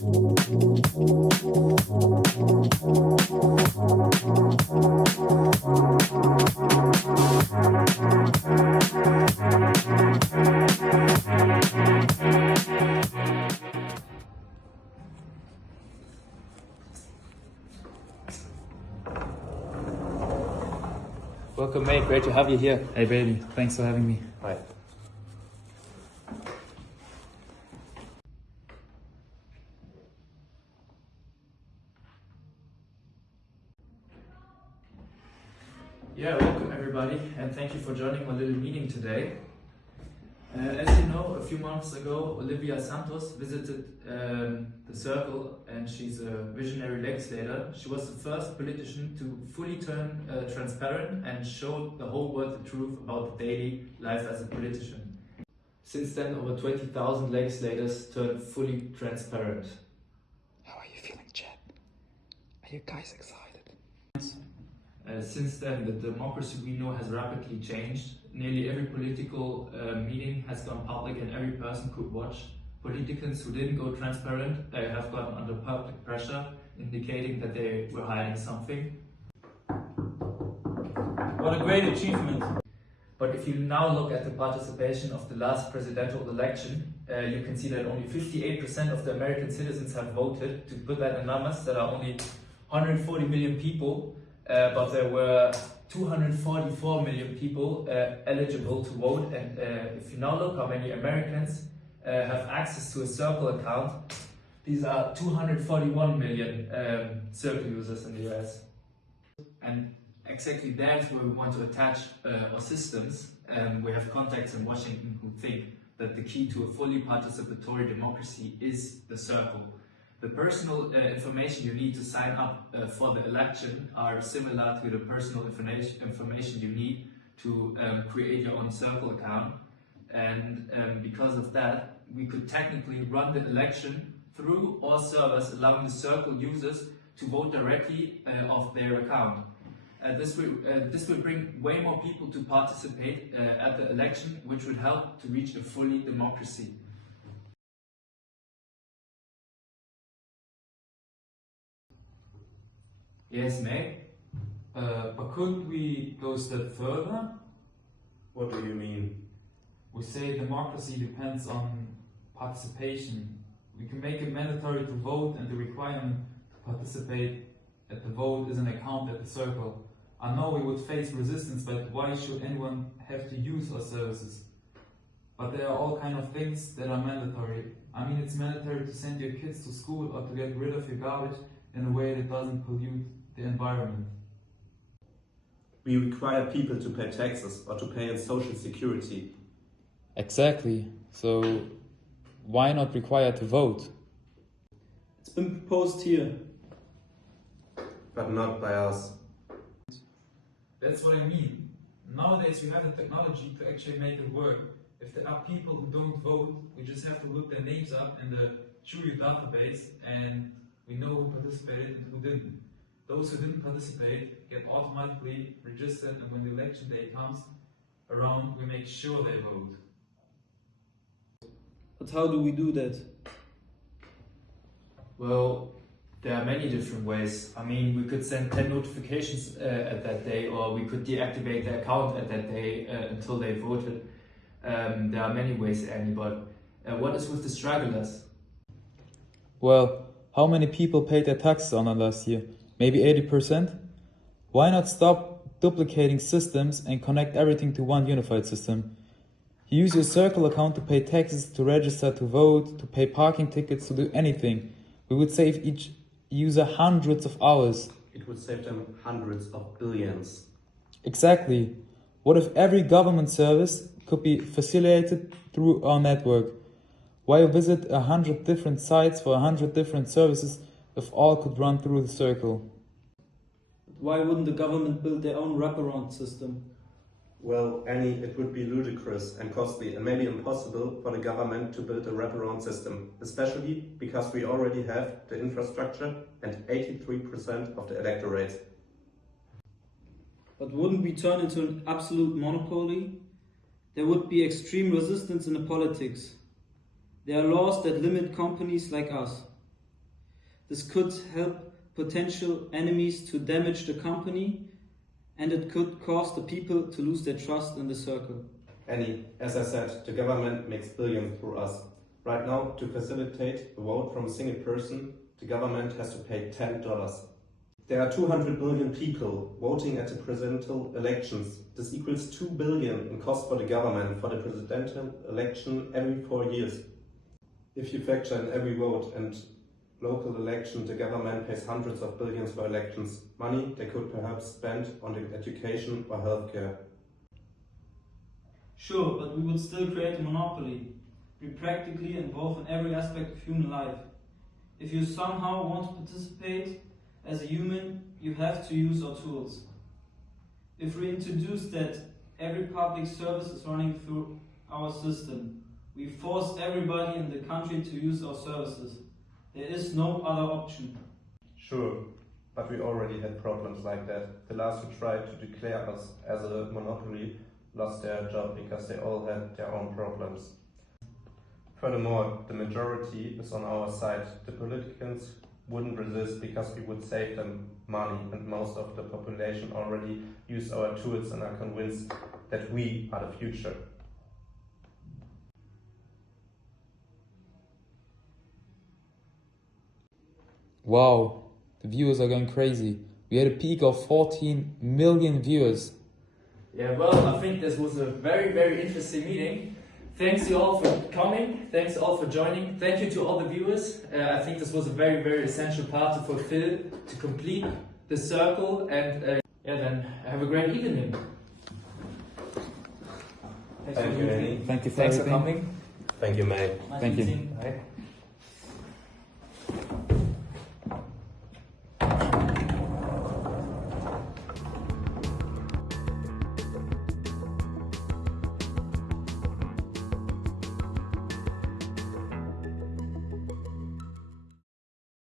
Welcome, mate. Great to have you here. Hey baby, thanks for having me. Hi. Yeah, welcome everybody, and thank you for joining my little meeting today. As you know, a few months ago, Olivia Santos visited the Circle, and she's a visionary legislator. She was the first politician to fully turn transparent and show the whole world the truth about the daily life as a politician. Since then, over 20,000 legislators turned fully transparent. How are you feeling, Chad? Are you guys excited? Since then, the democracy we know has rapidly changed. Nearly every political meeting has gone public and every person could watch. Politicians who didn't go transparent have gotten under public pressure, indicating that they were hiding something. What a great achievement! But if you now look at the participation of the last presidential election, you can see that only 58% of the American citizens have voted. To put that in numbers, there are only 140 million people, but there were 244 million people eligible to vote. And if you now look how many Americans have access to a Circle account, these are 241 million Circle users in the US. And exactly that's where we want to attach our systems. We have contacts in Washington who think that the key to a fully participatory democracy is the Circle. The personal information you need to sign up for the election are similar to the personal information you need to create your own Circle account. And because of that, we could technically run the election through our servers, allowing the Circle users to vote directly off their account. This will bring way more people to participate at the election, which would help to reach a fully democracy. Yes, mate. But couldn't we go a step further? What do you mean? We say democracy depends on participation. We can make it mandatory to vote, and the requirement to participate at the vote is an account at the Circle. I know we would face resistance, but why should anyone have to use our services? But there are all kinds of things that are mandatory. I mean, it's mandatory to send your kids to school or to get rid of your garbage in a way that doesn't pollute the environment. We require people to pay taxes or to pay in social security. Exactly. So why not require to vote? It's been proposed here. But not by us. That's what I mean. Nowadays we have the technology to actually make it work. If there are people who don't vote, we just have to look their names up in the jury database and we know who participated and who didn't. Those who didn't participate get automatically registered, and when the election day comes around, we make sure they vote. But how do we do that? Well, there are many different ways. I mean, we could send 10 notifications at that day, or we could deactivate the account at that day until they voted. There are many ways, Annie, but what is with the stragglers? Well, how many people paid their taxes on last year? Maybe 80%? Why not stop duplicating systems and connect everything to one unified system? You use your Circle account to pay taxes, to register, to vote, to pay parking tickets, to do anything. We would save each user hundreds of hours. It would save them hundreds of billions. Exactly. What if every government service could be facilitated through our network? Why visit 100 different sites for 100 different services if all could run through the Circle? Why wouldn't the government build their own wraparound system? Well, Annie, it would be ludicrous and costly and maybe impossible for the government to build a wraparound system, especially because we already have the infrastructure and 83% of the electorate. But wouldn't we turn into an absolute monopoly? There would be extreme resistance in the politics. There are laws that limit companies like us. This could help potential enemies to damage the company, and it could cause the people to lose their trust in the circle. Annie, as I said, the government makes billions through us. Right now, to facilitate a vote from a single person, the government has to pay $10. There are 200 million people voting at the presidential elections. This equals 2 billion in cost for the government for the presidential election every 4 years. If you factor in every vote and local election, the government pays hundreds of billions for elections. Money they could perhaps spend on education or healthcare. Sure, but we would still create a monopoly. We practically involved in every aspect of human life. If you somehow want to participate as a human, you have to use our tools. If we introduce that every public service is running through our system, we force everybody in the country to use our services. There is no other option. Sure, but we already had problems like that. The last who tried to declare us as a monopoly lost their job because they all had their own problems. Furthermore, the majority is on our side. The politicians wouldn't resist because we would save them money, and most of the population already use our tools and are convinced that we are the future. Wow, the viewers are going crazy. We had a peak of 14 million viewers. Yeah, well, I think this was a very, very interesting meeting. Thanks you all for coming. Thanks all for joining. Thank you to all the viewers. I think this was a very, very essential part to fulfill, to complete the circle. And yeah, then have a great evening. Thank you, Annie. Thank you for Thanks for everything. coming. Thank you, May. Nice Thank you. meeting. Bye.